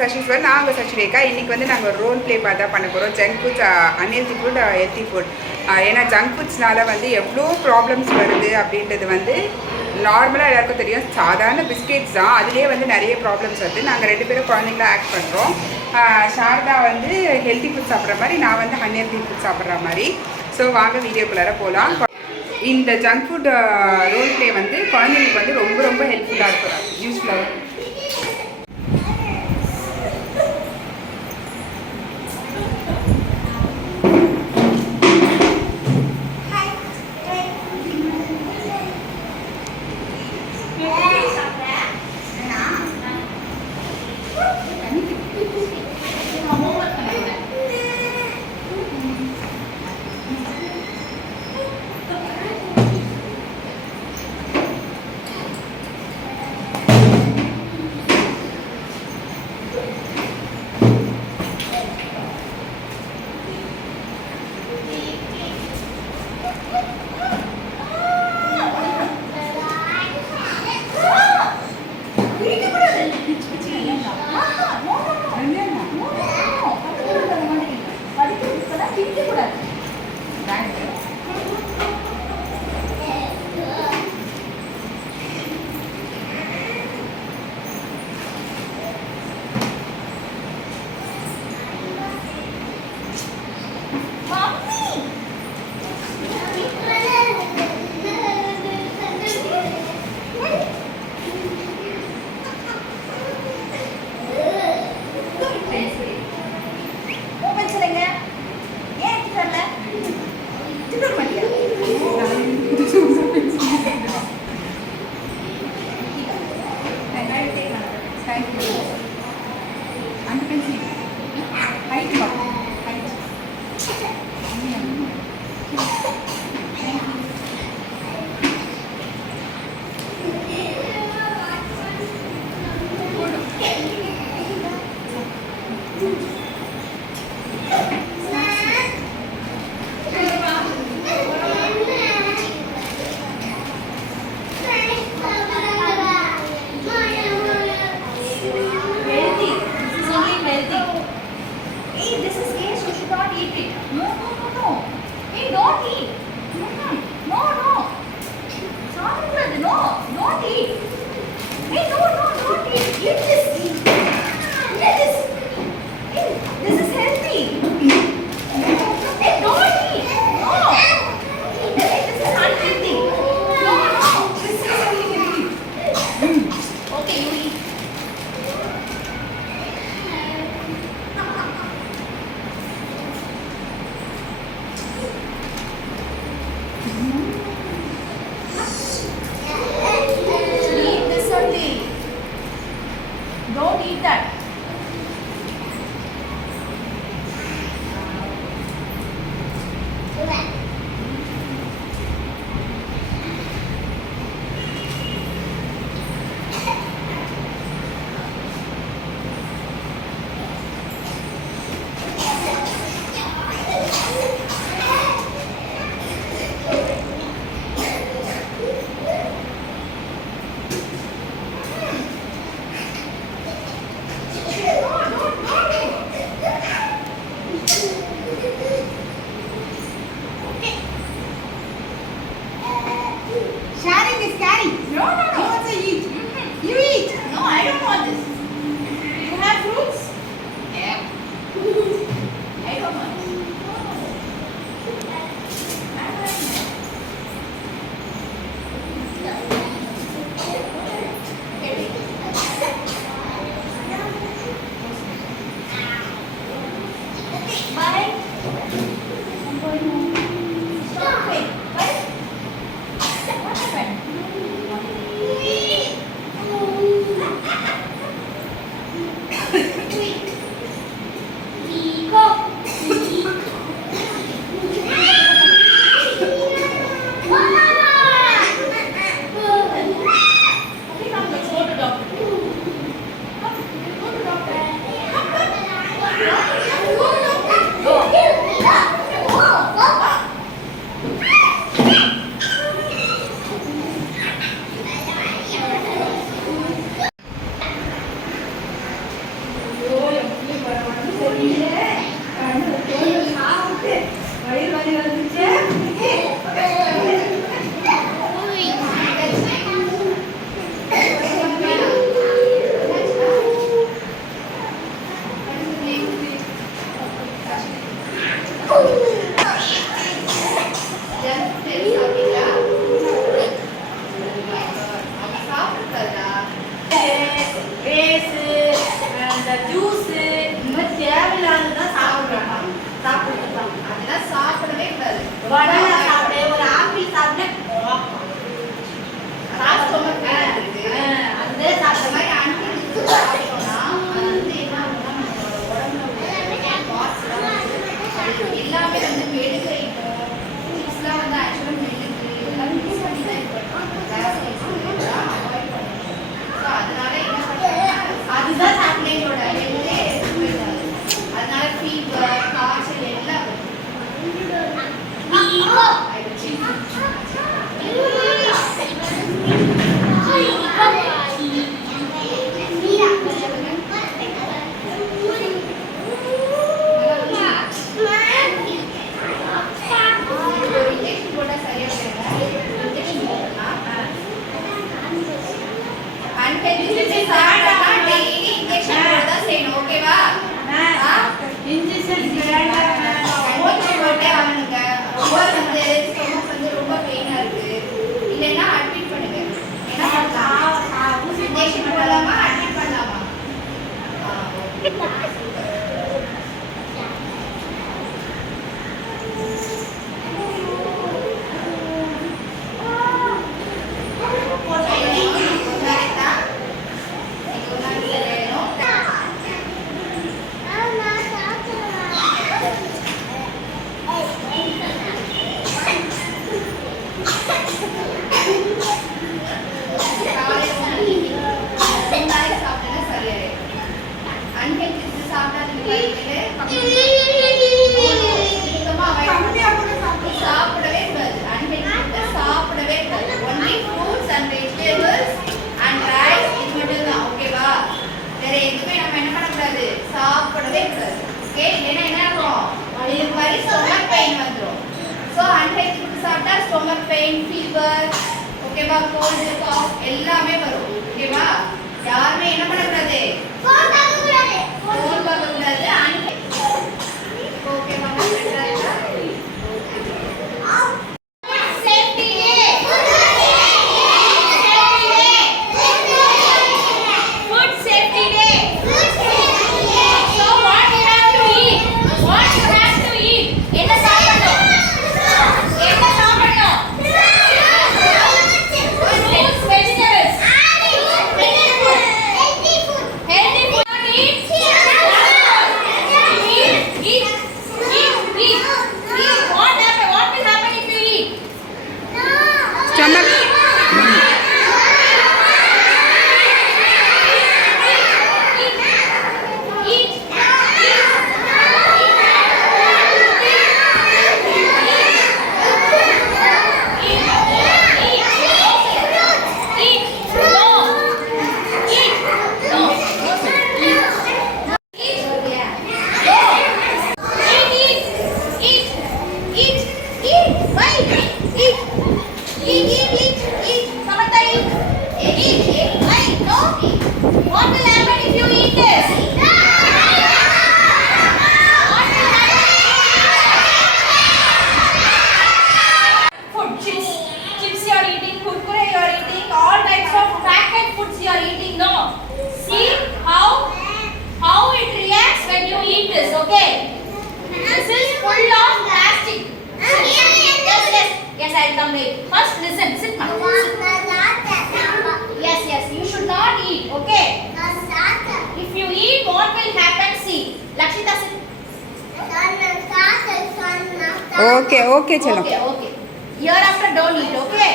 சஷீஸ்வர். நான் உங்கள் சஷ்ரேகா. இன்றைக்கி வந்து நாங்கள் ஒரு ரோல் ப்ளே பார்த்து தான் பண்ண போகிறோம். Junk foods, unhealthy food, healthy food. ஏன்னா ஜங்க் ஃபுட்ஸ்னால வந்து எவ்வளோ ப்ராப்ளம்ஸ் வருது அப்படின்றது வந்து நார்மலாக எல்லாருக்கும் தெரியும். சாதாரண பிஸ்கெட்ஸ் தான், அதுலேயே வந்து நிறைய ப்ராப்ளம்ஸ் வருது. நாங்கள் 2 பேரும் குழந்தைங்களா ஆக்ட் பண்ணுறோம். சாரதா வந்து ஹெல்த்தி ஃபுட் சாப்பிட்ற மாதிரி, நான் வந்து அன்ஹெல்தி ஃபுட் சாப்பிட்ற மாதிரி. ஸோ வாங்க வீடியோக்குள்ளார போகலாம். இந்த ஜங்க் ஃபுட் ரோல் ப்ளே வந்து குழந்தைங்களுக்கு வந்து ரொம்ப ரொம்ப ஹெல்ப்ஃபுல்லாக இருக்கும், யூஸ்ஃபுல்லாக இருக்கும். அந்த ஜூஸ் இந்த மாதிரி தேவையில்லாததான் சாப்பிடுறாங்க. அதெல்லாம் சாப்பிடவே கூடாது. பனானா சாப்பிடு, ஒரு ஆப்பிள் சாப்பிட அந்த சாப்பிட்ட மாதிரி அன்னைக்கு சாப்பிட்டோம்னா அது வந்து என்ன ஆகும்னா எல்லாமே வந்து மெழுகு ஐட்டம் சிப்ஸ்லாம் வந்து ஆக்சுவலாக மெழுகு இதெல்லாம் மிக்ஸ் பண்ணி தான் இது பண்ணுவாங்க. அவாய்ட் பண்ணுவோம். ஸோ அதனால என்ன பண்ணுறாங்க அதுதான் சாப்பிட்லேயோட ஹெல்த்தே போயிடாது. அதனால ஃபீவர் காய்ச்சல் எல்லாம் வரும். Stomach pain, fever, okay ba, cold, cough, எல்லாமே வரும். ஓகேவா? யாருமே என்ன பண்ண கூடாது? ஃபோன் பார்க்க கூடாது. ஃபோன் பார்க்க கூடாது. ஓகே மாமா ரெண்டாயிரா? Safety day. Food safety day. So what you have to eat? What you have to eat? என்ன சாப்பிடணும்? என்ன சாப்பிடணும்? Fruits, vegetables. Healthy food. Healthy food. Eat. Eat. What will happen if you eat? Stomach. What will happen if you eat this? Food, chips you are eating, kurkure you are eating, all types of packet foods you are eating. No, see how it reacts when you eat this. Okay, this is full of plastic. Yes, I'll come late. First listen, sit ma. Yes, you should not eat. Okay. If you eat, what will happen? See, Lakshita, sit. Okay, chalo. Okay. Hereafter, don't eat. Okay.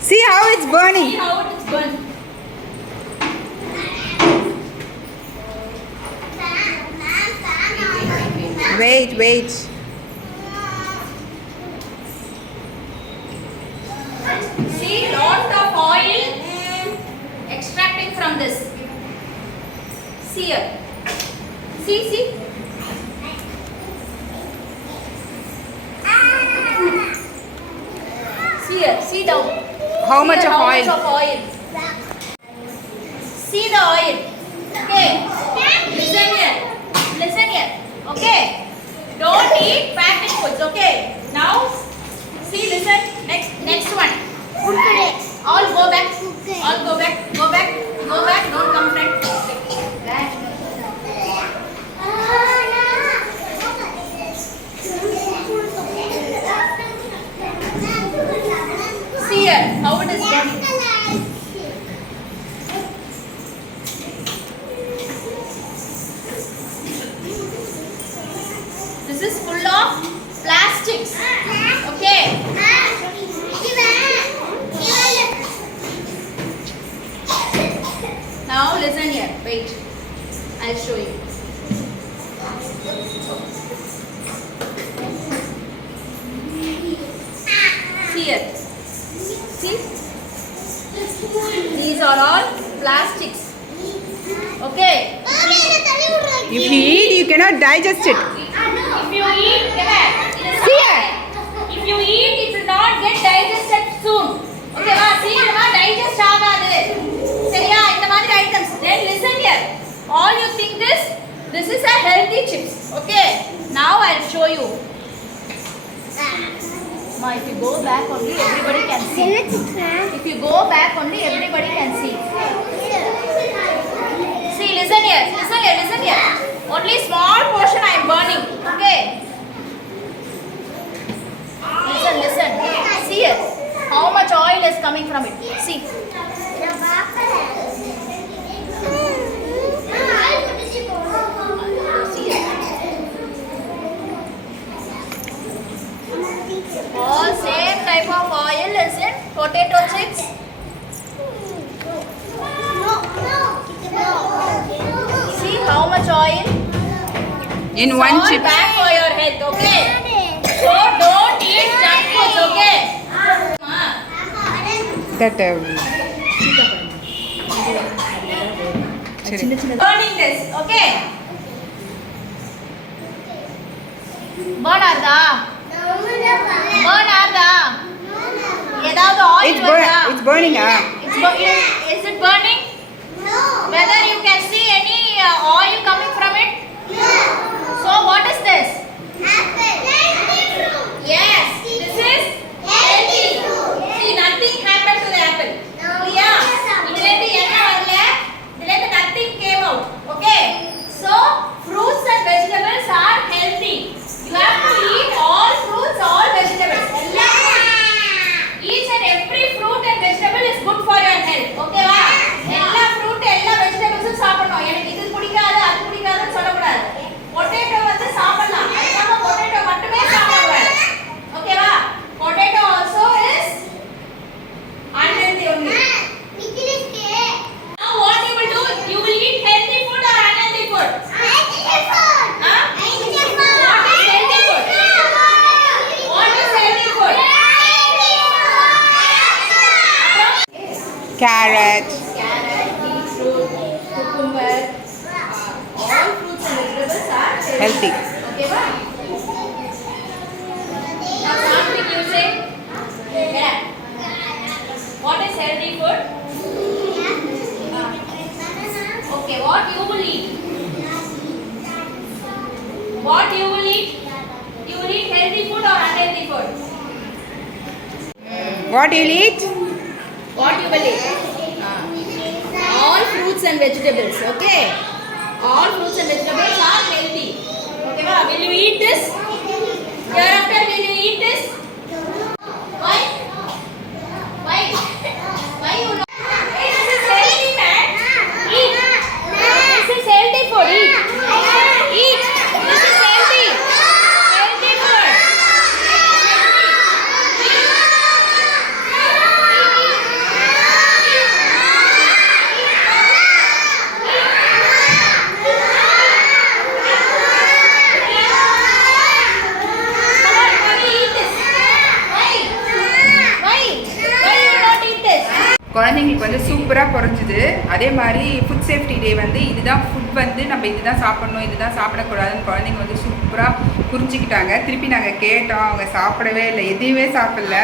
See how it's burning. See how it is burned. Wait. See, lot of oil extracting from this. See here. See. See here. See down. How See much here, of how oil? much of oil? See the oil. Okay. Listen here. Okay. Don't eat packaged foods. Okay. Now, see, listen. Next one. All go back. Go back, don't come front. See here, how it is burning. This is full of plastics. Okay. Now listen here. Wait. I'll show you. See here. See? These are all plastics. Okay. If you eat, you cannot digest it. If you eat, See here. if you eat, it will not get digested soon. Okay, va? சீக்கிரமா digest ஆகாது. சரியா? இந்த மாதிரி items. Then listen here. All you think this is a healthy chips. Okay. Now I'll show you. Ma, if you go back only, everybody can see. If you go back only, everybody can see. See, listen here. Listen here. Listen here. Only small portion I am burning. Okay. Listen, listen. See here. How much oil is coming from it? See. See here. All same type of oil is in potato chips. See how much oil? In one All chip. bad for your health, okay? So don't eat junk foods, okay? That Burning this, okay? Burn ஆகுதா? Burn ஆகுதா? ஏதாவது oil வருதா? it's burning. Is it burning? Whether you can see any oil coming from it? So what is this? Yes, this is healthy. See, nothing happened to the apple. Clear? இதுலேருந்து என்ன வரல? இதுலேருந்து nothing came out. Okay? So, fruits and vegetables are healthy. You have to eat all fruits, all vegetables. Each and every fruit and vegetable is good for your health. Okay வா? எல்லா fruit எல்லா vegetables சாப்பிடணும். எனக்கு இது பிடிக்காது அது பிடிக்காதுன்னு சொல்லக்கூடாது. பொட்டேட்டோ வந்து சாப்பிடலாம். அதுக்காக பொட்டேட்டோ மட்டுமே சாப்பிடக்கூடாது. ஓகேவா? Potato also is unhealthy only. Now what you will do? You will eat healthy food or unhealthy food? Huh? What is healthy food? What is healthy food? Carrot. Carrot, beetroot, cucumber, all fruits and vegetables are Healthy. Okay, va? Now something you say. Yeah. What is healthy food? Okay, what you will eat? What you will eat? You will eat healthy food or unhealthy food? What you will eat? What you will eat? All fruits and vegetables, okay? All fruits and vegetables are healthy. Okay, va? Will you eat this? Hereafter, will you eat this? Why? Why? Why you not? Hey, this is healthy, man. Eat. This is healthy food. Eat. Eat. This is healthy. Healthy food. Come on, Ravi, eat this. Why? Why? Why you not eat this? குழந்தைங்களுக்கு வந்து சூப்பராக குறைஞ்சிது. அதே மாதிரி food safety day வந்து இதுதான் ஃபுட் வந்து நம்ம இதுதான் சாப்பிடணும் இதுதான் சாப்பிடக்கூடாதுன்னு குழந்தைங்க வந்து சூப்பராக புரிஞ்சுக்கிட்டாங்க. திருப்பி நாங்கள் கேட்டோம், அவங்க சாப்பிடவே இல்லை, எதுவுமே சாப்பிடல.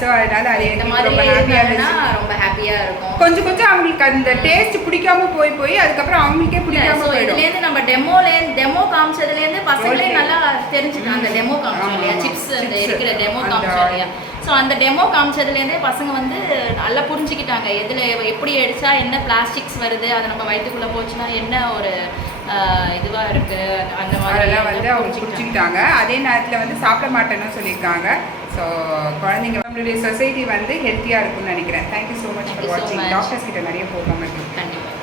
ஸோ அதனால அது இந்த எனக்கு மாதிரி ரொம்ப ஹாப்பியாக இருந்தாங்கன்னா இருந்துச்சு. ரொம்ப ஹாப்பியாக இருக்கும். கொஞ்சம் கொஞ்சம் அவங்களுக்கு அந்த டேஸ்ட் பிடிக்காம போய் அதுக்கப்புறம் அவங்களுக்கே பிடிக்காம ஸோ போயிடும். இதுலேருந்து நம்ம டெமோ காமிச்சதுலேருந்து பசங்களே நல்லா தெரிஞ்சுக்கலாம். அந்த டெமோ காமிச்சோம் இல்லையா, சிப்ஸ் அந்த இருக்கிற டெமோ காமிச்சோம் இல்லையா, ஸோ அந்த டெமோ காமிச்சதுலேருந்தே பசங்க வந்து நல்லா புரிஞ்சுக்கிட்டாங்க எதில் எப்படி அடித்தா என்ன பிளாஸ்டிக்ஸ் வருது, அது நம்ம வயிற்றுக்குள்ளே போச்சுன்னா என்ன ஒரு இதுவாக இருக்குது, அந்த அதெல்லாம் வந்து மாதிரிலாம் அவங்க புரிஞ்சுக்கிட்டாங்க. அதே நேரத்தில் வந்து சாப்பிட மாட்டேன்னு சொல்லியிருக்காங்க. ஸோ குழந்தைங்க நம்மளுடைய சொசைட்டி வந்து ஹெல்த்தியாக இருக்கும்னு நினைக்கிறேன். தேங்க்யூ ஸோ மச் ஃபார் வாட்சிங். டாக்டர்ஸ் கிட்ட நிறைய போகாமல் கண்டிப்பாக.